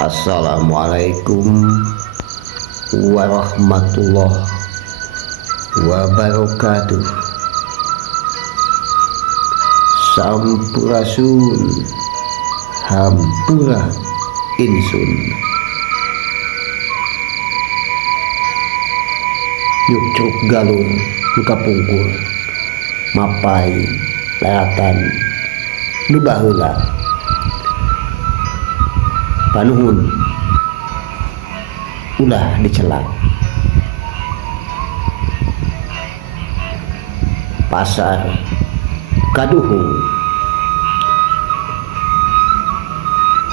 Assalamualaikum warahmatullahi wabarakatuh. Sampurasun hampura insun. Yuk curug galur luka pungkur mapai leratan nu baheula panuhun ulah dicelak pasar kaduhung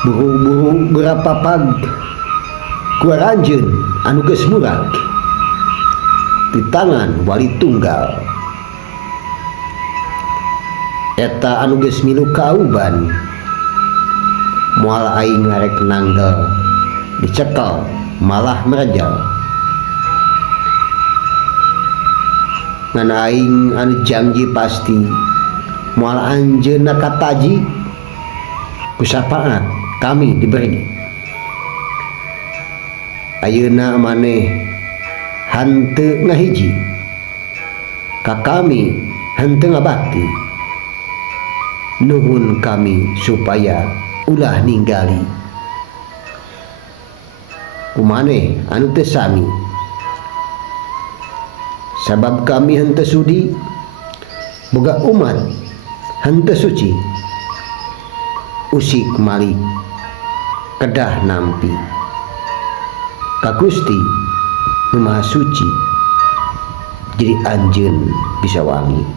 burung-burung berapa pag kuaranjeun anu geus murag di tangan wali tunggal eta anu geus milu kauban moal aing ngarek nanggal dicekel malah merejal ngan aing anu janji pasti moal anjeunna kataji kusapaat kami diberi ayeuna maneh hanteu ngahiji ka kami henteu ngabakti nuhun kami supaya ulah ninggali kumaneh anu teu sami sabab kami henteu sudi boga umat henteu suci usik malik kedah nampi ka Gusti nu Maha Suci jadi anjeun bisa wangi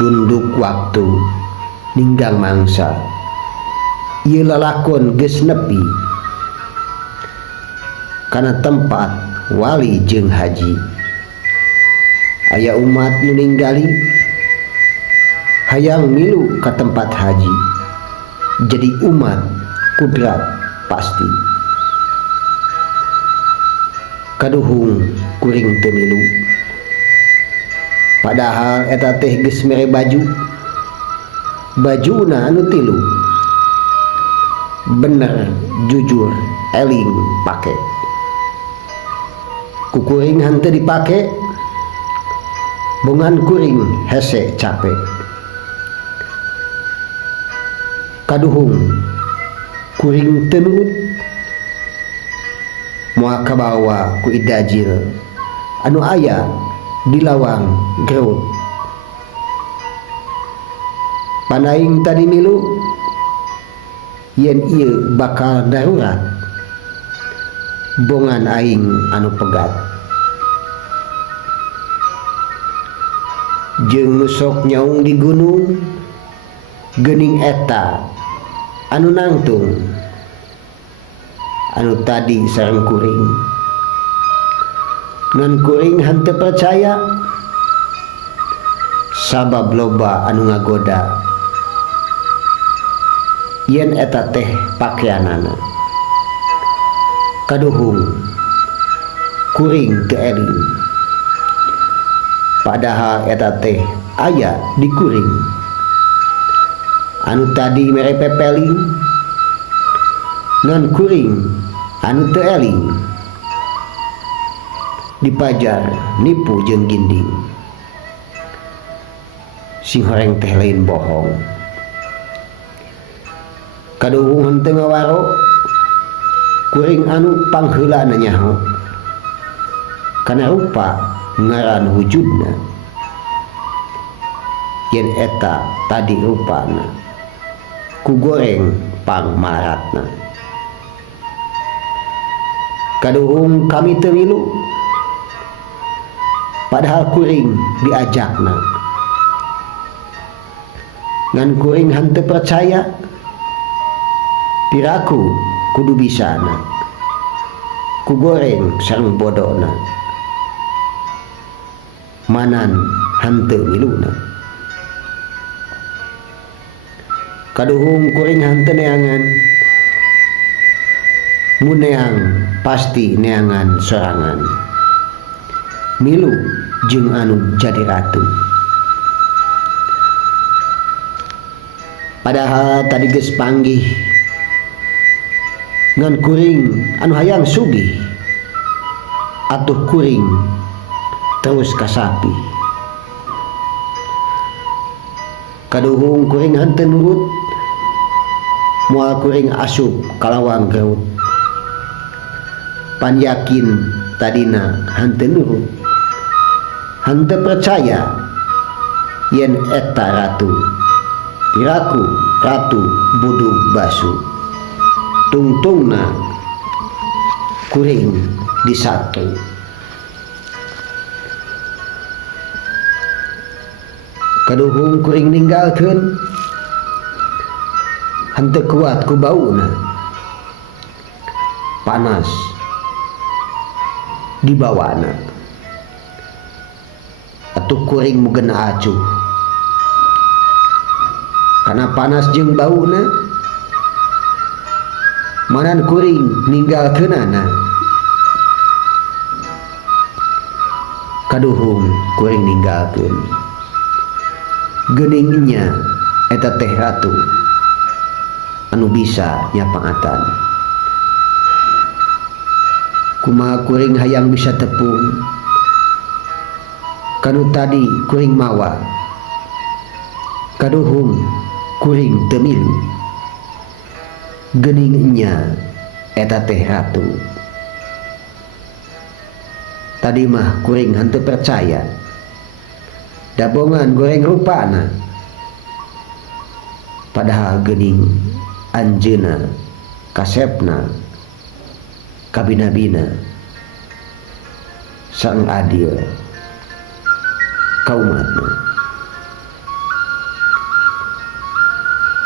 cunduk waktu ninggang mangsa ieu lalakon geus nepi kana tempat wali jeung haji aya umat nu ninggali hayang milu ka tempat haji jadi umat kudrat pasti kaduhung kuring teu milu padahal eta teh geus mere bajuna anu tilu bener jujur eling pake kukuring henteu dipake bongan kuring hese capek kaduhung kuring teu nuhut moal kabawa ku idajil anu aya di lawang geut panaing tadi milu yen ieu bakal darurat bongan aing anu pegat jeung nu sok nyaung di gunung geuning eta anu nangtung anu tadi sareng kuring ngan kuring henteu percaya sabab loba anu ngagoda yen eta teh pakeanana kaduhung kuring teu eling padahal eta teh aya di kuring anu tadi mere pepeling ngan kuring anu teu eling dipajar nipu jeung ginding sing horeng teh lain bohong kaduhung henteu ngawaro kuring anu pangheulana nyaho kana rupa ngaran wujudna yen eta tadi rupana ku goreng pangmaratna kaduhung kami teu milu padahal kuring diajakna ngan kuring henteu percaya piraku kudu bisana ku goreng sareng bodona manan henteu miluna kaduhung kuring henteu neangan mun neang pasti neangan sorangan milu jeung anu jadi ratu Padahal tadi geus panggih ngan kuring anu hayang sugih atuh kuring terus kasapi. Kaduhung kuring henteu nurut moal kuring asup kalawang geut. Pan yakin tadina henteu nurut, henteu percaya yen eta ratu. Piraku ratu budug basu. Tungtungna kuring disatu. Kaduhung kuring ninggalkeun henteu kuat ku bauna. Panas di bawana. Atuh kuring mugena acuh. Karena panas jeung bauna, manan kuring ninggalkeunana. Kaduhung kuring ninggalkeun. Geuningnya eta teh ratu anu bisa nyapaatan. Kumaha kuring hayang bisa tepung kanu tadi kuring mawa. Kaduhung kuring teu milu. Geuningnya eta teh ratu. Tadi mah kuring henteu percaya. Dabongan goreng rupana. Padahal geuning anjeuna kasepna kabina-bina sang adil kaumatna.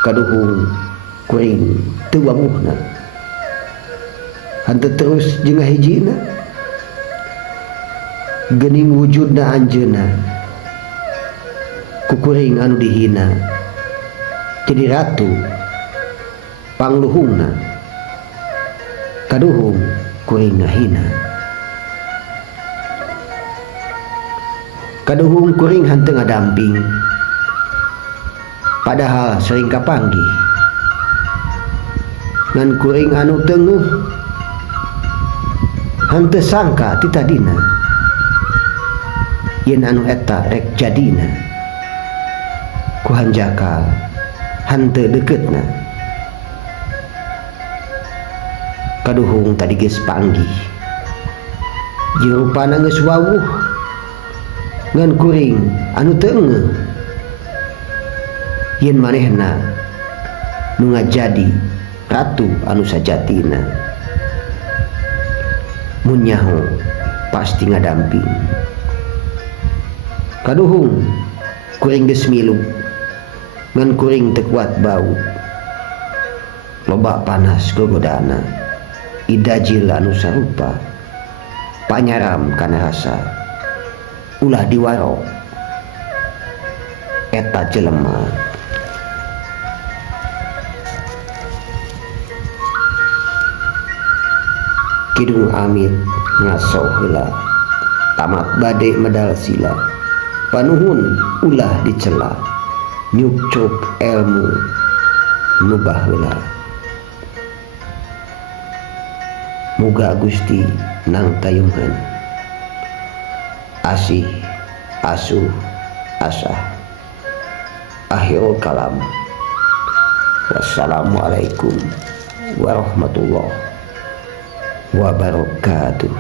Kaduhung kuring teu wamuhna. Henteu terus jeung hijina. Geuning wujudna anjeunna ku kuring anu dihina jadi ratu pangluhungna. Kaduhung kuring ngahina. Kaduhung kuring henteu ngadamping. Padahal sering kapanggih ngan kuring anu teueuh henteu sangka ti tadina yen anu eta rek jadina. Ku hanjaka henteu deuketna. Kaduhung tadi geus panggih jeung rupana geus wawuh ngan kuring anu teu eungeuh yen manehna nu ngajadi ratu anu sajatina. Mun nyaho pasti ngadamping. Kaduhung kuring geus milu ngan kuring teu kuat bau. Loba panas gogodana. Idajil anu sarupa panyaram kana rasa. Ulah diwaro eta jelema. Kidung amit ngaso heula tamat bade medal sila. Panuhun ulah dicela nyukcuk ilmu nubah heula. Muga Gusti nang tayungkeun asih asuh asah. Akhirul kalam. Wassalamualaikum warahmatullahi wabarakatuh.